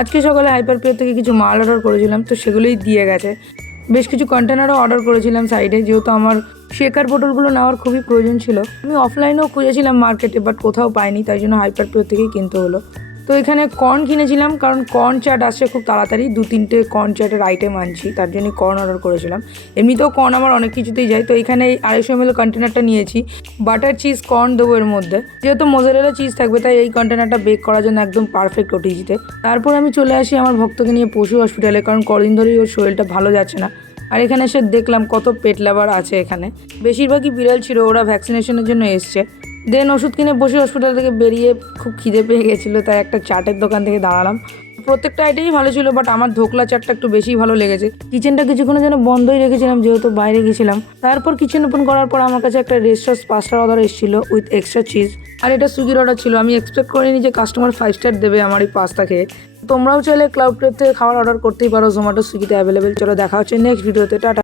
আজকে সকালে হাইপারপিওর থেকে কিছু মাল অর্ডার করেছিলাম, তো সেগুলোই দিয়ে গেছে। বেশ কিছু কন্টেনারও অর্ডার করেছিলাম সাইডে, যেহেতু আমার শেকার বোতলগুলো নেওয়ার খুবই প্রয়োজন ছিল। আমি অফলাইনেও খুঁজেছিলাম মার্কেটে, বাট কোথাও পাইনি, তাই জন্য হাইপারপিওর থেকেই কিনতে হলো। তো এখানে কর্ন কিনেছিলাম, কারণ কর্ন চাট আসছে খুব তাড়াতাড়ি। 2-3টে কর্ন চাটের আইটেম আনছি, তার জন্যই কর্ন অর্ডার করেছিলাম। এমনিতেও কর্ন আমার অনেক কিছুতেই যায়, তো এখানে এই 250 ml কন্টেনারটা নিয়েছি। বাটার চিজ কর্ন দেবো এর মধ্যে, যেহেতু মোজারেলা চিজ থাকবে, তাই এই কন্টেনারটা বেক করার জন্য একদম পারফেক্ট ওটিজিতে। তারপর আমি চলে আসি আমার ভক্তকে নিয়ে পশু হসপিটালে, কারণ কদিন ধরেই ওর শরীরটা ভালো যাচ্ছে না। আর এখানে এসে দেখলাম কত পেট লাভার আছে এখানে, বেশিরভাগই বিড়াল ছিল, ওরা ভ্যাকসিনেশনের জন্য এসছে। দেন ওষুধ কিনে পশু হসপিটাল থেকে বেরিয়ে খুব খিদে পেয়ে গেছিলো, তাই একটা চাটের দোকান থেকে দাঁড়ালাম। প্রত্যেকটা আইটেমই ভালো ছিল, বাট আমার ধোকলা চাটটা একটু বেশি ভালো লেগেছে। কিচেনটা কিছুক্ষণের জন্য বন্ধই রেখেছিলাম, যেহেতু বাইরে গেছিলাম। তারপর কিচেন ওপেন করার পর আমার কাছে একটা রেড সস পাস্তার অর্ডার এসেছিল উইথ এক্সট্রা চিজ। আর এটা সুইগির অর্ডার ছিল। আমি এক্সপেক্ট করিনি যে কাস্টমার 5 স্টার দেবে আমার এই পাস্তা খেয়ে। তোমরাও চাইলে ক্লাউড ক্রেভ থেকে খাবার অর্ডার করতেই পারো, জোম্যাটো সুইগিতে অ্যাভেলেবেল। চলো দেখা হচ্ছে নেক্সট ভিডিওতে, টাটা।